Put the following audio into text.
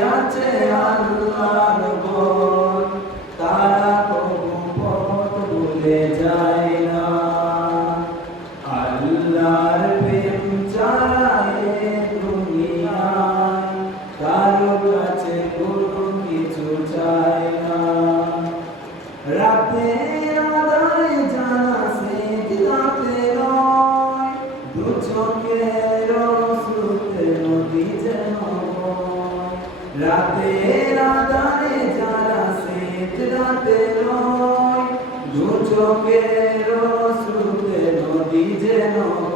কাছে আল্লাহর বল তারা কবু পথ ভুলে যায় না। আল্লাহর প্রেম চালায় দুনিয়ায়, কারও কাছে কোনো কিছু চায় না। রাতে জানা সে দিলাতে নয়, দু চোখের রাতে আধারে জানা সে দিলাতে নয় দু চোখের সুতে নদী বয়।